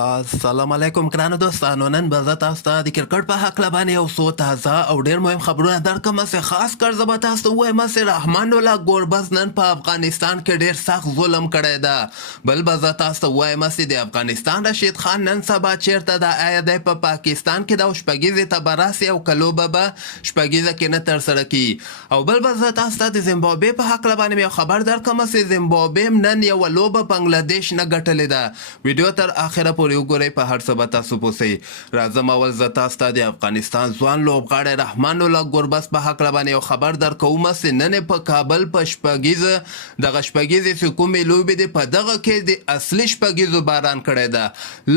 السلام علیکم ګرانو دوستانو. نن به زه تاسو ته د کرکټ په هکله باندې یو څو تازه او ډېر مهم خبرونه درکړم. چې خاص کر زه به تاسو ته ووایم چې رحمان الله ګوربز نن په افغانستان کې ډېر سخت ظلم کړی ده. بل به زه تاسو ته ووایم چې د افغانستان رشید خان نن سبا چیرته ده؟ آیا دی په پاکستان کې ده او شپږیزې ته به راسي او که لوبه به شپږیزه کې نه ترسره کړي؟ او بل به زه تاسو ته د زیمبابوې په هکله باندې یو خبر درکړم چې زیمبابوې نن یوه لوبه بنګلادیش نه ګټلې ده. ویډیو تر آخره پورې وګورئ، په هر څه به تاسو پوهیږئ. راځم اول زه تاسو ته د افغانستان ځوان لوبغاړی رحمان الله ګوربز په هکله باندې یو خبر درکوم چې نن په کابل په شپږیزه دغه شپږیزې چې کومې لوبې دي په دغه کې د اصلي شپږیزو باران کړی ده.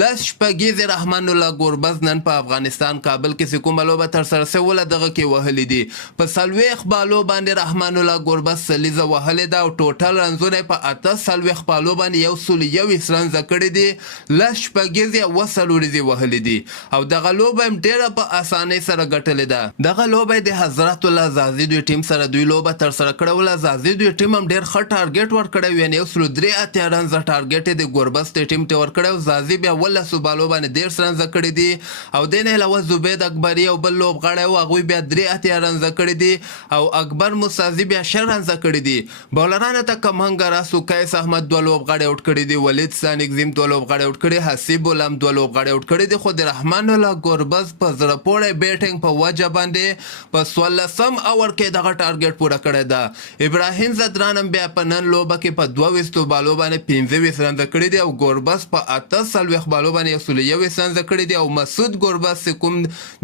لس شپږیزې رحمان الله ګوربز نن په افغانستان کابل کې چې کومه لوبه ترسره شوله دغه کې وهلي دي. په څلوېښت بالو باندې رحمان الله ګوربز سلیزه وهلې ده او ټوټل رنزونه یې په 8 بالو باندې 121 رنزه کړي دي. لس شپږیزې اوه څلوریزې وهلې دي او دغه لوبه هم ډېره په اسانۍ سره ګټلې ده. دغه لوبه د حضرت الله زازي دوی ټیم سره دوی لوبه ترسره کړې وله. زازي دوی ټیم هم ډېر ښه ټارګېټ ورکړی و، یعنې 183 رنزه ټارګېټ یې د ګوربز ټیم ته ورکړی او زازي بیا 18 بالو باندې 13 رنزه کړي دي او دې نه علاوه زبید اکبري او بل لوبغاړی و هغوی بیا 83 رنزه کړي دي او اکبر موسازي بیا 6 رنزه کړي دي. بولرانو ته کمهنګ راسو قیس احمد 2 لوبغاړي اوټ کړي دي، ولید سانګزیم 2 لوبغاړي اوټ کړي، حسیب الام 2 لوبغاړي اوټ کړي دي. خو د رحمان الله ګوربز په زړه پوړی بیټینګ په وجه باندې په 16م اوور کې دغه ټارګېټ پوره کړی ده. ابراهیم زدران هم بیا په نن لوبه کې په 22 بالو باندې 15 رنزه کړي دي او ګوربز په 48 بالو باندې 121 رنزه کړي دي او مسعود ګوربز چې کوم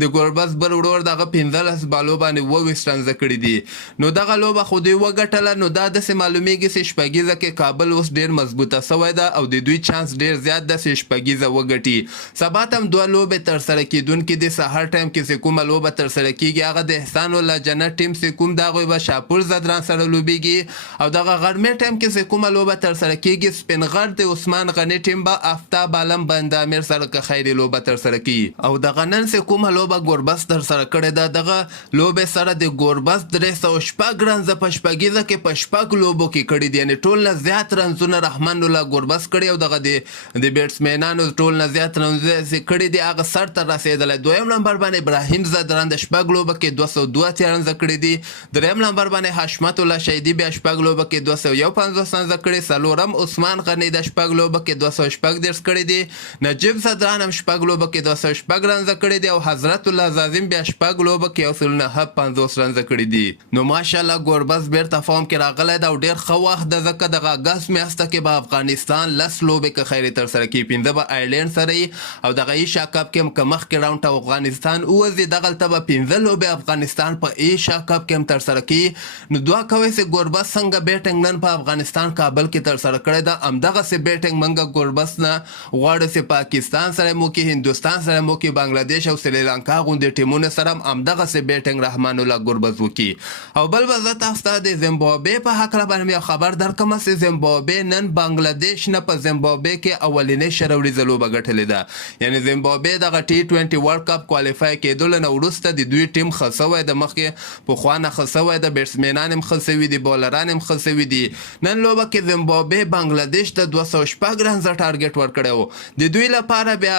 د ګوربز بل ورور دغه 15 بالو باندې 22 رنزه کړي دي. نو دغه لوبه خو دوی وګټله. نو دا داسې معلومیږي چې شپږیزه کې کابل اوس ډېر مضبوطه سوی ده او د دوی چانس ډېر زیات ده چې شپږیزه وګټي. سبا ته هم 2 لوبې ترسره کیدونکي دي. سهار ټایم کې چې کومه لوبه ترسره کیږي هغه د احسان الله جنت ټیم چې کوم د هغوی به شاپور زدران سره لوبیږي او دغه غرمې ټایم کې چې کومه لوبه ترسره کیږي سپینغر د عثمان غني ټیم به آفتاب عالم بند امیر سره که خیري لوبه ترسره کیږي او دغه نن چې کومه لوبه ګوربز ترسره کړې ده دغه لوبې سره د ګوربز 306 رنزه په شپږیزه کې په شپږ لوبو کې کړي دي، یعنې ټول نه زیات رنزونه رحمان الله ګوربز کړي او دغه د بیټسمینانو ټول نه زیات رنزونه چې کړي دي هغه سر ته رسېدلی. دویم نمبر باندې ابراهیم زدران د شپږ لوبه کې 202 رنزه کړي دي. دریم نمبر باندې حشمت الله شهیدي بیا شپږ لوبه کې 251 رنزه کړي. څلورم عثمان غني د شپږ لوبه کې 214 کړي دي. نجیب زدران هم شپږ لوبه کې 206 رنزه کړي دي او حضرت الله زازم بیا شپږ لوبه کې 150 رنزه کړي دي. نو ماشاءالله ګوربز بیرته فارم کې راغلی ده او ډېر ښه وخت ده ځکه دغه اګست میاشته کې به افغانستان 10 لوبې که خیري ترسره کړي. 15 به آیرلینډ سره وي او دغه ایشا کپ کې هم که مخکې راونډ ته افغانستان ووځي دغلته به 15 لوبې افغانستان په ایشا کپ کې هم ترسره کړي. نو دعا کوئ چې ګوربز څنګه بیټینګ نن په افغانستان کابل کې ترسره کړی ده همدغسې بیټینګ موږ ګوربز نه غواړو چې پاکستان سره مو کې، هندوستان سره مو کې، بنګلادیش او سریلانکا غوندې ټیمونو سره هم همدغسې بیټینګ رحمان الله ګوربز وکړي. او بل به زه تاسو ته د زیمبابوې په هکله باندې یو خبر درکړم چې زیمبابوې نن بنګلادیش نه په زیمبابوې کې اولنۍ شروریزه لوبه ګټلې ده. یعنې زیمبابوې دغه T20 ورلډ کپ کوالیفای کېدلو نه وروسته د دوی ټیم ښه سوی د مخکې پخوا نه ښه سوی د بیټسمینان هم ښه سوي دي، بولران هم ښه سوي دي. نن لوبه کې زیمبابوې بنګلادیش ته 206 رنزه ټارګېټ ورکړی و. د دوی لپاره بیا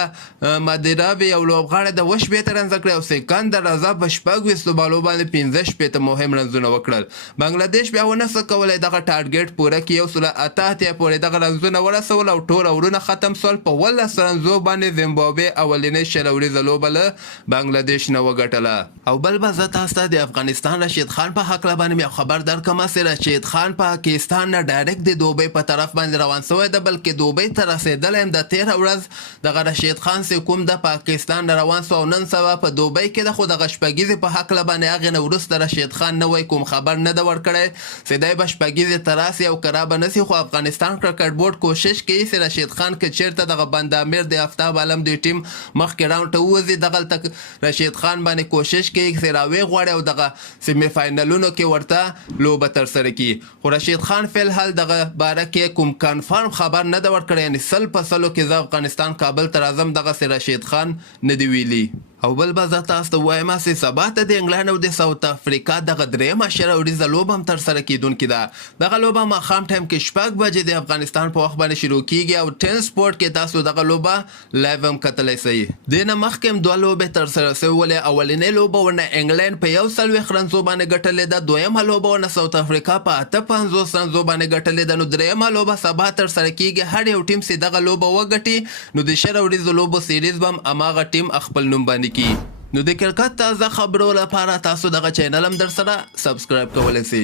مادیرابي یو لوبغاړی د 28 رنزه کړی او سکندر رضا په 26 بالو باندې 15 مهم رنزونه وکړل. بنګلادیش بیا ونه څه کولی دغه ټارګېټ پوره کړي، 188 پورې دغه رنزونه ورسول او ټول اورونه ختم سول. په 18 رنزو باندې زیمبابوې اولنۍ شروریزه لوبه له بنګلادیش نه وګټله. او بل به زه تاسو ته د افغانستان رشید خان په هکله باندې یو خبر درکړم چې رشید خان پاکستان نه ډایرکټ د دوبۍ په طرف باندې روان سوی ده، بلکې دوبۍ ته رسېدلی هم د 13 ورځ دغه رشید خان چې کوم د پاکستان نه روان سو او نن سبا په دوبۍ کې ده. خو دغه شپږیزې په هکله باندې هغې نه وروسته رشید خان نوی کوم خبر نه ده ورکړی چې دی به شپږیزې ته راسي او که را به نسي. خو افغانستان کرکټ بورډ کوشش کوي چې رشید خان که چېرته دغه بند امیر د آفتاب عالم دوی ټیم مخکې راونډ ته ووځي دغلته رشید خان باندې کوشش کوي چې راویې غواړي او دغه سیمي فاینلونو کې ورته لوبه ترسره کړي. خو رشید خان فی الحال دغه باره کې کوم کنفرم خبر نه ده ورکړی، یعنې 100% کې زه افغانستان کابل ته راځم دغسې رشید خان نه دی ویلي. او بل به زه تاسو ته ووایم چې سبا ته د انګلند او د ساوت افریقا دغه درېیمه شروریزه لوبه هم ترسره کیدونکې ده. دغه لوبه ماښام ټایم کې 6 بجې د افغانستان په وخت باندې شروع کیږي او 10 سپورټ کې تاسو دغه لوبه لایو هم کتلی سئ. دې نه مخکې هم 2 لوبې ترسره سوې. اولنۍ لوبه ورنه انګلند په 41 رنزو باندې ګټلې ده. دویمه لوبه ورنه ساوت افریقا په 58 رنزو باندې ګټلې ده. نو دریمه لوبه سبا ترسره کیږي. هر یو ټیم چې دغه لوبه وګټي نو د 10 ورځو لوبو سیریز به هم هماغه ټیم خپل نوم باندې کړي. نو د کرکټ تازه خبرو لپاره تاسو دغه چینل هم در سره سبسکرایب کولی سئ.